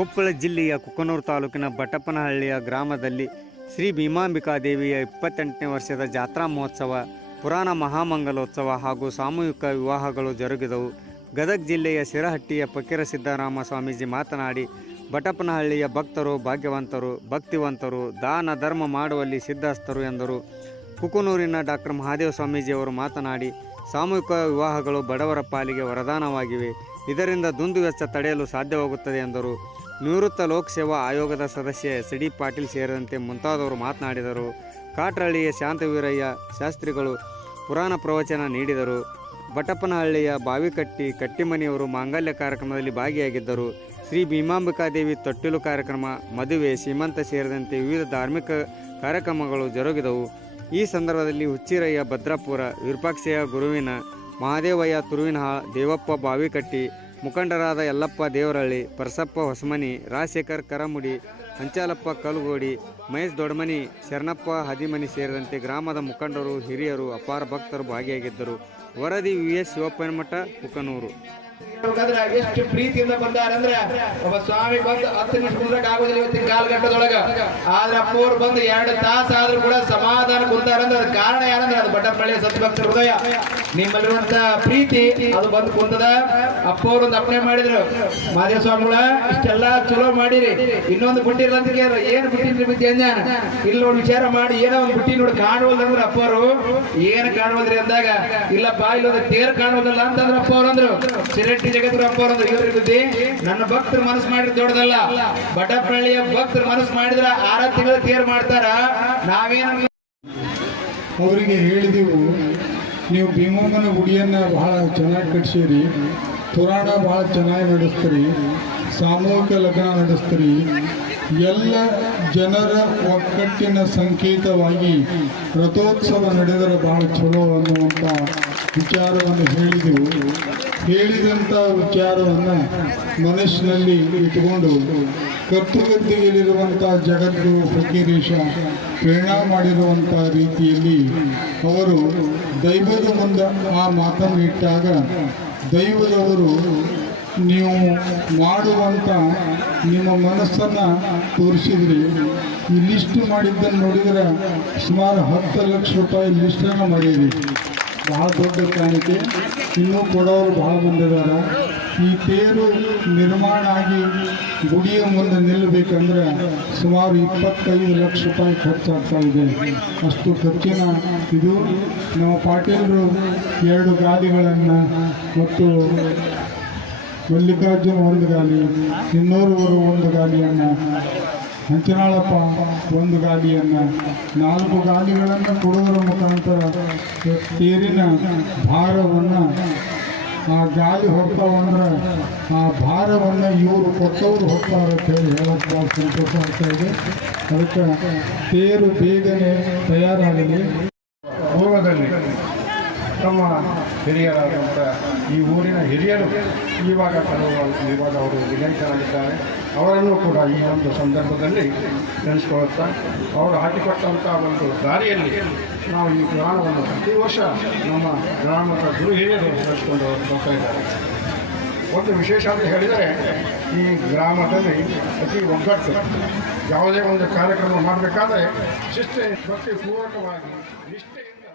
ಕೊಪ್ಪಳ ಜಿಲ್ಲೆಯ ಕುಕನೂರು ತಾಲೂಕಿನ ಬಟಪ್ಪನಹಳ್ಳಿಯ ಗ್ರಾಮದಲ್ಲಿ ಶ್ರೀ ಭೀಮಾಂಬಿಕಾ ದೇವಿಯ 28ನೇ ವರ್ಷದ ಜಾತ್ರಾ ಮಹೋತ್ಸವ, ಪುರಾಣ ಮಹಾಮಂಗಲೋತ್ಸವ ಹಾಗೂ ಸಾಮೂಹಿಕ ವಿವಾಹಗಳು ಜರುಗಿದವು. ಗದಗ ಜಿಲ್ಲೆಯ ಶಿರಹಟ್ಟಿಯ ಫಕೀರ ಸಿದ್ದರಾಮ ಸ್ವಾಮೀಜಿ ಮಾತನಾಡಿ, ಬಟಪ್ಪನಹಳ್ಳಿಯ ಭಕ್ತರು ಭಾಗ್ಯವಂತರು, ಭಕ್ತಿವಂತರು, ದಾನ ಧರ್ಮ ಮಾಡುವಲ್ಲಿ ಸಿದ್ಧಸ್ಥರು ಎಂದರು. ಕುಕನೂರಿನ ಡಾಕ್ಟರ್ ಮಹಾದೇವ ಸ್ವಾಮೀಜಿಯವರು ಮಾತನಾಡಿ, ಸಾಮೂಹಿಕ ವಿವಾಹಗಳು ಬಡವರ ಪಾಲಿಗೆ ವರದಾನವಾಗಿವೆ. ಇದರಿಂದ ದುಂದುವೆಚ್ಚ ತಡೆಯಲು ಸಾಧ್ಯವಾಗುತ್ತದೆ ಎಂದರು. ನಿವೃತ್ತ ಲೋಕಸೇವಾ ಆಯೋಗದ ಸದಸ್ಯ ಎಸ್.ಡಿ. ಪಾಟೀಲ್ ಸೇರಿದಂತೆ ಮುಂತಾದವರು ಮಾತನಾಡಿದರು. ಕಾಟ್ರಹಳ್ಳಿಯ ಶಾಂತವೀರಯ್ಯ ಶಾಸ್ತ್ರಿಗಳು ಪುರಾಣ ಪ್ರವಚನ ನೀಡಿದರು. ಬಟಪ್ಪನಹಳ್ಳಿಯ ಬಾವಿಕಟ್ಟಿ ಕಟ್ಟಿಮನಿಯವರು ಮಾಂಗಲ್ಯ ಕಾರ್ಯಕ್ರಮದಲ್ಲಿ ಭಾಗಿಯಾಗಿದ್ದರು. ಶ್ರೀ ಭೀಮಾಂಬಿಕಾದೇವಿ ತೊಟ್ಟಿಲು ಕಾರ್ಯಕ್ರಮ, ಮದುವೆ, ಸೀಮಂತ ಸೇರಿದಂತೆ ವಿವಿಧ ಧಾರ್ಮಿಕ ಕಾರ್ಯಕ್ರಮಗಳು ಜರುಗಿದವು. ಈ ಸಂದರ್ಭದಲ್ಲಿ ಹುಚ್ಚಿರಯ್ಯ ಭದ್ರಾಪುರ, ವಿರೂಪಾಕ್ಷಯ್ಯ ಗುರುವಿನ, ಮಹಾದೇವಯ್ಯ ತುರುವಿನಹಾಳ್, ದೇವಪ್ಪ ಬಾವಿಕಟ್ಟಿ, ಮುಖಂಡರಾದ ಯಲ್ಲಪ್ಪ ದೇವರಹಳ್ಳಿ, ಪರಸಪ್ಪ ಹೊಸಮನಿ, ರಾಜಶೇಖರ್ ಕರಮುಡಿ, ಹಂಚಾಲಪ್ಪ ಕಲಗೋಡಿ, ಮಹೇಶ್ ದೊಡ್ಡಮನಿ, ಶರಣಪ್ಪ ಹದಿಮನಿ ಸೇರಿದಂತೆ ಗ್ರಾಮದ ಮುಖಂಡರು, ಹಿರಿಯರು, ಅಪಾರ ಭಕ್ತರು ಭಾಗಿಯಾಗಿದ್ದರು. ವರದಿ ವಿ.ಎಸ್. ಶಿವಪ್ಪನಮಠ, ಕುಕನೂರು. ಎಷ್ಟು ಪ್ರೀತಿಯಿಂದ ಬಂದಾರಂದ್ರೆ ಒಬ್ಬ ಸ್ವಾಮಿ ಬಂದು 10 ನಿಮಿಷ ಕುಂದ್ರಕ್ ಆಗೋದಿಲ್ಲ ಇವತ್ತಿನ ಕಾಲಘಟ್ಟದೊಳಗ. ಆದ್ರೆ ಅಪ್ಪವ್ರು ಬಂದು 2 ತಾಸು ಆದ್ರೂ ಕೂಡ ಸಮಾಧಾನ ಕುಂತಾರಂದ್ರೆ ಅದ್ ಕಾರಣ ಯಾರಂದ್ರೆ ಅದು ಬಟಪ್ಪನಹಳ್ಳಿಯ ಸತ್ಯಭಕ್ತರ ಹೃದಯ, ನಿಮ್ಮಲ್ಲಿರುವಂತ ಪ್ರೀತಿ ಅದು ಬಂದು ಕುಂತದ. ಅಪ್ಪವ್ರು ಒಂದು ಅಪ್ಪಣೆ ಮಾಡಿದ್ರು, ಮಹಾದೇವ ಸ್ವಾಮಿಗಳ ಇಷ್ಟೆಲ್ಲ ಚಲೋ ಮಾಡಿರಿ, ಇನ್ನೊಂದು ಬಿಟ್ಟಿರ ಅಂತ ಕೇಳಿದ್ರು. ಏನ್ ಬಿಟ್ಟಿನ್ರಿ ವಿದ್ಯಾಜ್ಞಾನ? ಇಲ್ಲಿ ನೋಡಿ ವಿಚಾರ ಮಾಡಿ ಏನೋ ಒಂದು ಬಿಟ್ಟಿ ನೋಡಿ ಕಾಣುವಲ್ದಂದ್ರೆ ಅಪ್ಪವರು ಏನ್ ಕಾಣುವಲ್ರಿ ಅಂದಾಗ, ಇಲ್ಲಪ್ಪ ಇಲ್ಲೊಂದು ತೇರು ಕಾಣುವುದಲ್ಲ ಅಂತಂದ್ರೆ ಅಪ್ಪವ್ರು ಅಂದ್ರು. ಶಿರಟ್ಟಿ ಜಗದ್ಗುರು ಅಪ್ಪವ್ರು ಇವ್ರಿ ಬುದ್ಧಿ, ನನ್ನ ಭಕ್ತರು ಮನಸ್ಸು ಮಾಡಿದ್ರೆ ದೊಡ್ಡದಲ್ಲ, ಬಟಪ್ಪನಹಳ್ಳಿಯ ಭಕ್ತರು ಮನಸ್ಸು ಮಾಡಿದ್ರ 6 ತಿಂಗಳ ತೇರು ಮಾಡ್ತಾರ. ನಾವೇನು ಅವರಿಗೆ ಹೇಳಿದೆವು, ನೀವು ಭೀಮಮ್ಮನ ಗುಡಿಯನ್ನ ಬಹಳ ಚೆನ್ನಾಗಿ ಕಟ್ಸಿರಿ, ಪುರಾಣ ಬಹಳ ಚೆನ್ನಾಗಿ ನಡೆಸ್ತೀರಿ, ಸಾಮೂಹಿಕ ಲಗ್ನ ನಡೆಸ್ತೀರಿ, ಎಲ್ಲ ಜನರ ಒಕ್ಕಟ್ಟಿನ ಸಂಕೇತವಾಗಿ ರಥೋತ್ಸವ ನಡೆದರೆ ಬಹಳ ಚಲೋ ಅನ್ನುವಂಥ ವಿಚಾರವನ್ನು ಹೇಳಿದೆವು. ಹೇಳಿದಂಥ ವಿಚಾರವನ್ನು ಮನಸ್ಸಿನಲ್ಲಿ ಇಟ್ಟುಕೊಂಡು ಕರ್ತೃಗದ್ದಿಗೆಯಲ್ಲಿರುವಂಥ ಜಗದ್ಗುರು ಫಕೀರೇಶ ಪ್ರೇರಣಾ ಮಾಡಿರುವಂಥ ರೀತಿಯಲ್ಲಿ ಅವರು ದೈವದ ಮುಂದೆ ಆ ಮಾತನ್ನು ಇಟ್ಟಾಗ ದೈವದವರು ನೀವು ಮಾಡುವಂಥ ನಿಮ್ಮ ಮನಸ್ಸನ್ನು ತೋರಿಸಿದ್ರಿ. ಈ ಲಿಸ್ಟ್ ಮಾಡಿದ್ದನ್ನು ನೋಡಿದರೆ ಸುಮಾರು 10 ಲಕ್ಷ ರೂಪಾಯಿ ಲಿಸ್ಟನ್ನು ಮಾಡಿದ್ರಿ. ಭಾಳ ದೊಡ್ಡ ಕಾಣಿಕೆ, ಇನ್ನೂ ಕೊಡೋರು ಭಾಳ ಬಂದಿದ್ದಾರೆ. ಈ ತೇರು ನಿರ್ಮಾಣ ಆಗಿ ಗುಡಿಯ ಮುಂದೆ ನಿಲ್ಲಬೇಕಂದ್ರೆ ಸುಮಾರು 25 ಲಕ್ಷ ರೂಪಾಯಿ ಖರ್ಚಾಗ್ತಾ ಇದೆ. ಅಷ್ಟು ಖರ್ಚಿನ ಇದು. ನಮ್ಮ ಪಾಟೀಲರು 2 ಗಾಲಿಗಳನ್ನು ಮತ್ತು ಮಲ್ಲಿಕಾರ್ಜುನ 1 ಗಾಲಿ, ಇನ್ನೂರವರು 1 ಗಾಲಿಯನ್ನು, ಹಂಚನಾಳಪ್ಪ 1 ಗಾಲಿಯನ್ನು, 4 ಗಾಲಿಗಳನ್ನು ಕೊಡುವುದರ ಮುಖಾಂತರ ತೇರಿನ ಭಾರವನ್ನು ಆ ಗಾಲಿ ಹೊರ್ತಾವಂದ್ರೆ ಆ ಭಾರವನ್ನು ಇವರು ಕೊಟ್ಟವರು ಹೊರ್ತಾರೆ ಅಂತ ಹೇಳಿ ಹೇಳೋಕ್ಕೆ ಭಾಳ ಸಂತೋಷ ಆಗ್ತಾ ಇದೆ. ಅದಕ್ಕೆ ತೇರು ಬೇಗನೆ ತಯಾರಾಗಲಿ. ಪೂರ್ವದಲ್ಲಿ ನಮ್ಮ ಹಿರಿಯರಾದಂಥ ಈ ಊರಿನ ಹಿರಿಯರು ಇವಾಗ ಅವರು ವಿನಾಯಕರಾಗಿದ್ದಾರೆ. ಅವರನ್ನು ಕೂಡ ಈ ಒಂದು ಸಂದರ್ಭದಲ್ಲಿ ನೆನೆಸ್ಕೊಳ್ಳುತ್ತಾ ಅವರು ಹಾಕಿಕೊಟ್ಟಂಥ ಒಂದು ದಾರಿಯಲ್ಲಿ ನಾವು ಈ ಪುರಾಣವನ್ನು ಪ್ರತಿ ವರ್ಷ ನಮ್ಮ ಗ್ರಾಮದ ಗುರು ಹಿರಿಯರು ನಡೆಸ್ಕೊಂಡು ಬರ್ತಾ ಇದ್ದಾರೆ. ಒಂದು ವಿಶೇಷ ಅಂತ ಹೇಳಿದರೆ, ಈ ಗ್ರಾಮದಲ್ಲಿ ಅತಿ ಒಗ್ಗಟ್ಟು. ಯಾವುದೇ ಒಂದು ಕಾರ್ಯಕ್ರಮ ಮಾಡಬೇಕಾದ್ರೆ ಶಿಸ್ತೆ ಭಕ್ತಿ ಪೂರ್ವಕವಾಗಿ ನಿಷ್ಠೆಯಿಂದ